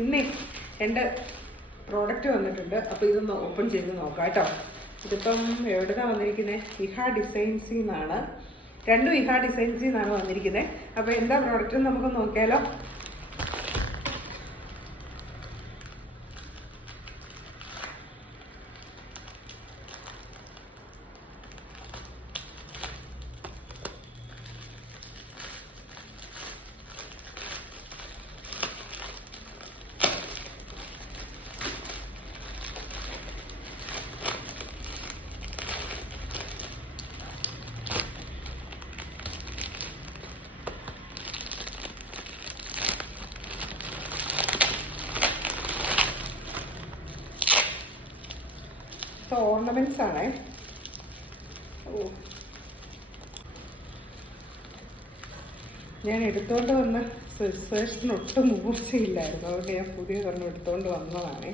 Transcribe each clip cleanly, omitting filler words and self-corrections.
ഇന്നേ എൻ്റെ പ്രോഡക്റ്റ് വന്നിട്ടുണ്ട്. അപ്പോൾ ഇതൊന്ന് ഓപ്പൺ ചെയ്ത് നോക്കാം കേട്ടോ. ഇതിപ്പം എവിടുന്നാണ് വന്നിരിക്കുന്നത്? ഇഹ ഡിസൈൻസിൽ നിന്നാണ്. രണ്ടും ഇഹ ഡിസൈൻസിൽ നിന്നാണ് വന്നിരിക്കുന്നത്. അപ്പോൾ എന്താ പ്രോഡക്റ്റ് എന്ന് നമുക്ക് നോക്കിയാലോ. ഓർണമെന്റ്സ് ആണേ. ഞാൻ എടുത്തോണ്ട് വന്ന സിസേഴ്സിന് ഒട്ടും മൂർച്ചയില്ലായിരുന്നു. അതുകൊണ്ട് ഞാൻ പുതിയ ഒരെണ്ണം എടുത്തോണ്ട് വന്നതാണേ.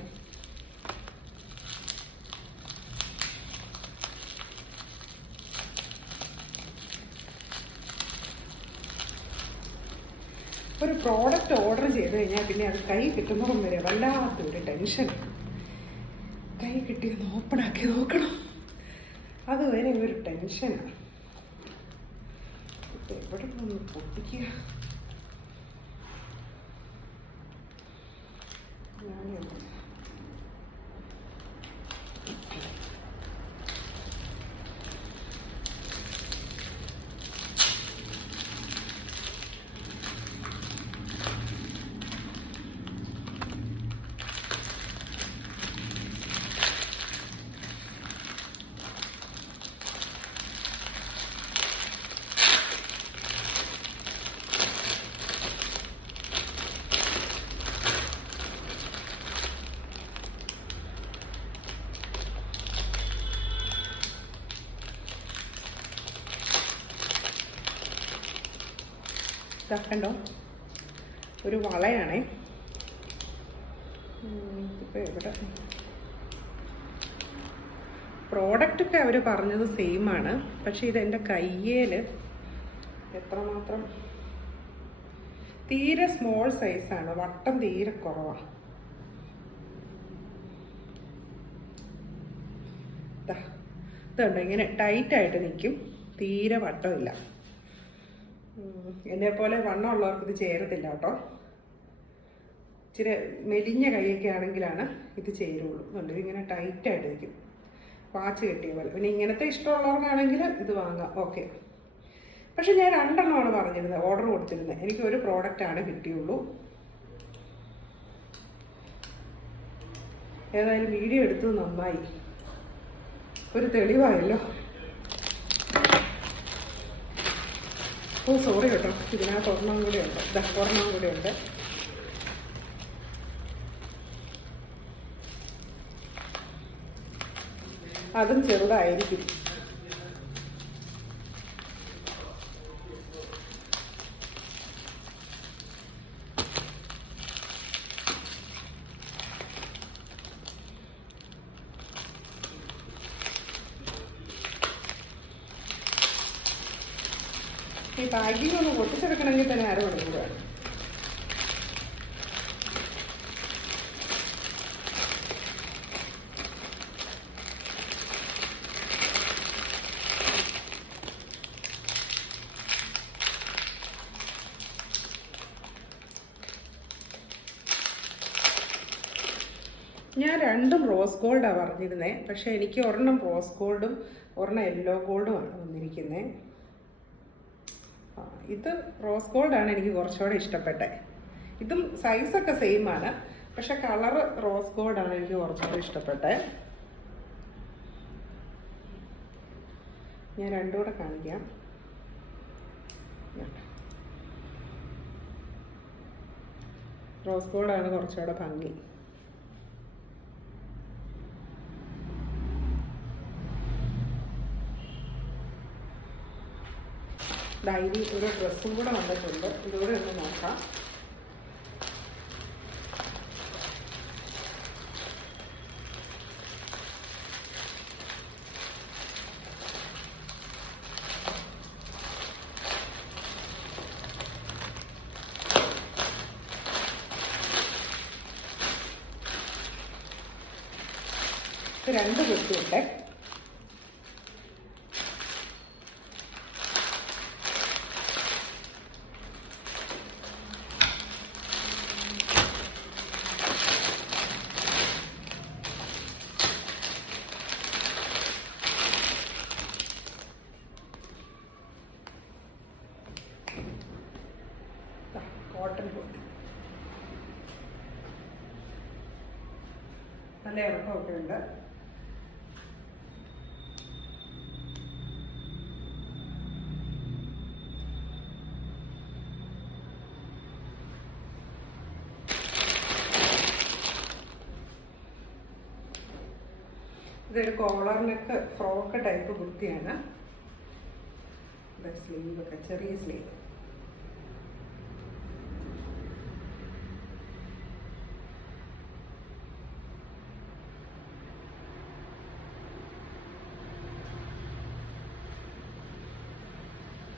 ഒരു പ്രോഡക്റ്റ് ഓർഡർ ചെയ്ത് കഴിഞ്ഞാൽ പിന്നെ അത് കൈ കിട്ടുന്നതും വരെ വല്ലാത്തൊരു ടെൻഷൻ. കൈ കിട്ടിയൊന്ന് ഓപ്പൺ ആക്കി നോക്കണം, അതുവരെ ഒരു ടെൻഷനാണ്. എവിടെ ഒന്ന് പൊട്ടിക്കുക. കണ്ടോ, ഒരു വളയാണേ. ഇപ്പം എവിടെ പ്രോഡക്റ്റൊക്കെ അവർ പറഞ്ഞത് സെയിം ആണ്. പക്ഷെ ഇതെൻ്റെ കയ്യിൽ എത്രമാത്രം തീരെ സ്മോൾ സൈസാണ്, വട്ടം തീരെ കുറവാണ്. ഇതുണ്ട്, ഇങ്ങനെ ടൈറ്റായിട്ട് നിൽക്കും, തീരെ വട്ടമില്ല. എന്നെപ്പോലെ വണ്ണമുള്ളവർക്ക് ഇത് ചേരത്തില്ല കേട്ടോ. ഇച്ചിരി മെലിഞ്ഞ കൈയൊക്കെ ആണെങ്കിലാണ് ഇത് ചേരുള്ളൂ. അതുകൊണ്ട് ഇതിങ്ങനെ ടൈറ്റായിട്ട് നിൽക്കും, വാച്ച് കെട്ടിയ പോലെ. പിന്നെ ഇങ്ങനത്തെ ഇഷ്ടമുള്ളവർക്കാണെങ്കിൽ ഇത് വാങ്ങാം, ഓക്കെ. പക്ഷെ ഞാൻ രണ്ടെണ്ണമാണ് പറഞ്ഞിരുന്നത്, ഓർഡർ കൊടുത്തിരുന്നത്. എനിക്ക് ഒരു പ്രോഡക്റ്റാണ് കിട്ടിയുള്ളൂ. ഏതായാലും വീഡിയോ എടുത്തത് നന്നായി, ഒരു തെളിവായല്ലോ. ഓ സോറി കേട്ടോ, ഇതിനകത്ത് ഒരെണ്ണം കൂടി ഉണ്ട്. ഒരെണ്ണം കൂടി ഉണ്ട്. അതും ചെറുതായിരിക്കും. ഈ പാക്കിംഗ് ഒന്ന് പൊട്ടിച്ചെടുക്കണമെങ്കിൽ തന്നെ അരമണിക്കൂറാണ്. ഞാൻ രണ്ടും റോസ് ഗോൾഡാണ് പറഞ്ഞിരുന്നത്. പക്ഷെ എനിക്ക് ഒരെണ്ണം റോസ് ഗോൾഡും ഒരെണ്ണം യെല്ലോ ഗോൾഡുമാണ് വന്നിരിക്കുന്നത്. ഇത് റോസ് ഗോൾഡാണ് എനിക്ക് കുറച്ചുകൂടെ ഇഷ്ടപ്പെട്ടത്. ഇതും സൈസൊക്കെ സെയിം ആണ്, പക്ഷെ കളറ് റോസ് ഗോൾഡാണ് എനിക്ക് കുറച്ചുകൂടെ ഇഷ്ടപ്പെട്ടത്. ഞാൻ രണ്ടും കൂടെ കാണിക്കാം. റോസ് ഗോൾഡാണ് കുറച്ചുകൂടെ ഭംഗി. ഡൈലി ഒരു ഡ്രസ്സും കൂടെ വന്നിട്ടുണ്ട്, ഇതുകൂടെ ഒന്ന് നോക്കാം. നമുക്ക് 2 കുത്തിയിട്ടെ. കോട്ടൺ പൊടി നല്ല ഇറക്കമൊക്കെ ഉണ്ട്. ഇതൊരു കോളർ നെക്ക് ഫ്രോക്ക് ടൈപ്പ് കുർത്തിയാണ്. സ്ലീവൊക്കെ ചെറിയ സ്ലീവ്.